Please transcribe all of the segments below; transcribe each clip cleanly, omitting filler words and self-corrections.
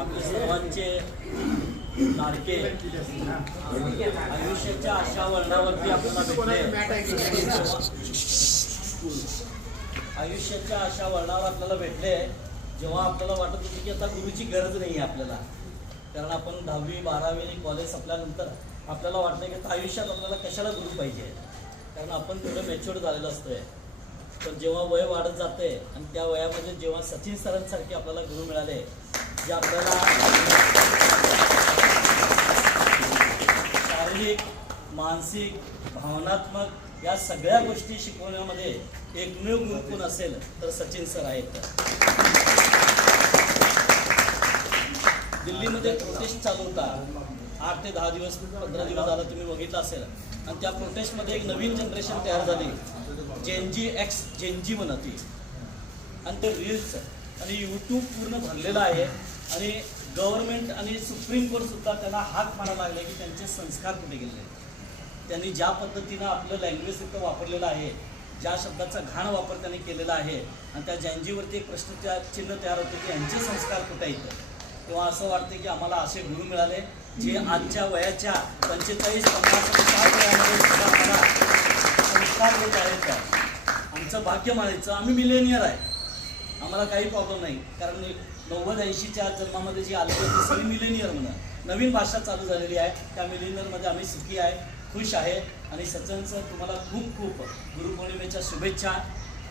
आपल्या सर्वांचे लाडके आयुष्याच्या अशा वळणावरती आपल्याला भेटले, आयुष्याच्या अशा वळणावर आपल्याला भेटले जेव्हा आपल्याला वाटत होती की आता गुरुची गरज नाही आहे आपल्याला. कारण आपण 10वी 12वी कॉलेज संपल्यानंतर आपल्याला वाटतं की आता आयुष्यात आपल्याला कशाला गुरु पाहिजे, कारण आपण थोडं मॅच्युअर झालेलं असतोय. पण जेव्हा वय वाढत जाते आणि त्या वयामध्ये जेव्हा सचिन सरांसारखे आपल्याला गुरु मिळाले, जे आपल्याला शारीरिक, मानसिक, भावनात्मक या सगळ्या गोष्टी शिकवण्यामध्ये एकमेव गुरु कोण असेल तर सचिन सर आहेत. दिल्लीमध्ये प्रोटेस्ट चालू होता, 8 ते 10 दिवस 15 दिवस झाला, तुम्ही बघितलं असेल. आणि त्या प्रोटेस्टमध्ये एक नवीन जनरेशन तयार झाली, जेनजी एक्स जेनजी म्हणती. आणि ते रील्स आणि यूट्यूब पूर्ण भरलेलं आहे. आणि गव्हर्नमेंट आणि सुप्रीम कोर्ट सुद्धा त्यांना हात मारायला लागले की त्यांचे संस्कार कुठे गेले. त्यांनी ज्या पद्धतीनं आपलं लँग्वेज तिथं वापरलेलं आहे, ज्या शब्दाचा घाण वापर त्यांनी केलेला आहे, आणि त्या जैनजीवरती एक प्रश्नचिन्ह तयार होते की यांचे संस्कार कुठे आहेत. तेव्हा असं वाटतं की आम्हाला असे गुरु मिळाले जे आजच्या वयाच्या 45-50-60 वयामध्ये सुद्धा आम्हाला संस्कार देत आहेत. आमचं भाग्य म्हणायचं, आम्ही मिलेनियर आहे, आम्हाला काही प्रॉब्लेम नाही. कारण 90-80च्या जन्मामध्ये जी आली होती सगळी मिलेनियर म्हणा. नवीन भाषा चालू झालेली आहे, त्या मिलेनियरमध्ये आम्ही सुखी आहे, खुश आहे. आणि सचिन सर तुम्हाला खूप खूप गुरुपौर्णिमेच्या शुभेच्छा.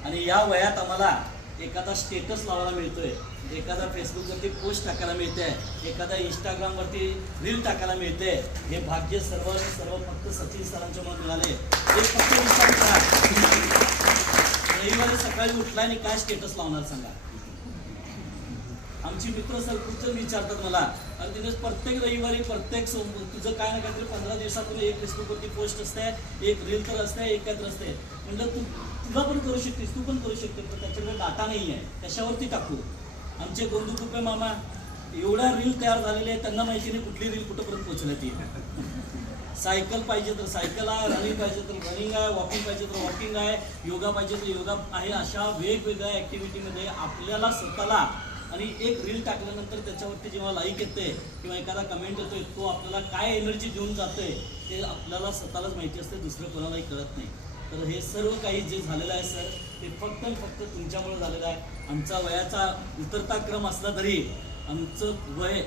आणि या वयात आम्हाला एखादा स्टेटस लावायला मिळतोय, एखादा फेसबुकवरती पोस्ट टाकायला मिळते, एखादा इंस्टाग्रामवरती रील टाकायला मिळते, हे भाग्य सर्व फक्त सचिन सरांच्यामुळे मिळाले. एक फक्त विचार करा, रविवारी सकाळी उठला आणि काय स्टेटस लावणार सांगा. आमची मित्र सर्कलचं विचारतात मला, आणि तिने प्रत्येक रविवारी प्रत्येक तुझं काय ना काहीतरी 15 दिवसातून एक फेसबुकवरती पोस्ट असते, एक रील तर असते, एक काहीतरी असते. म्हणलं तुला पण करू शकतेस, तू पण करू शकते, पण त्याच्याकडे डाटा नाही आहे, त्याच्यावरती टाकू. आमचे गोंदू कुपे मामा एवढ्या रील तयार झालेले आहेत, त्यांना माहिती नाही कुठली रील कुठंपर्यंत पोहोचली ती. सायकल पाहिजे तर सायकल आहे, रनिंग पाहिजे तर रनिंग आहे, वॉकिंग पाहिजे तर वॉकिंग आहे, योगा पाहिजे तर योगा आहे. अशा वेगवेगळ्या ॲक्टिव्हिटीमध्ये आपल्याला स्वतःला, आणि एक रील टाकल्यानंतर त्याच्यावरती जेव्हा लाईक येते किंवा एखादा कमेंट येतोय, तो आपल्याला काय एनर्जी देऊन जातोय ते आपल्याला स्वतःलाच माहिती असते, दुसरं कोणालाही कळत नाही. तर हे सर्व काही जे झालेलं आहे सर, ते फक्त तुमच्यामुळे झालेलं आहे. आमचा वयाचा उतरता क्रम असला तरी आमचं वय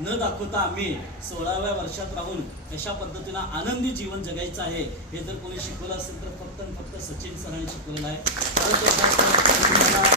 न दाखवता आम्ही 16व्या वर्षात राहून कशा पद्धतीनं आनंदी जीवन जगायचं आहे हे जर कोणी शिकवलं असेल तर फक्त सचिन सरांनी शिकवलेलं आहे.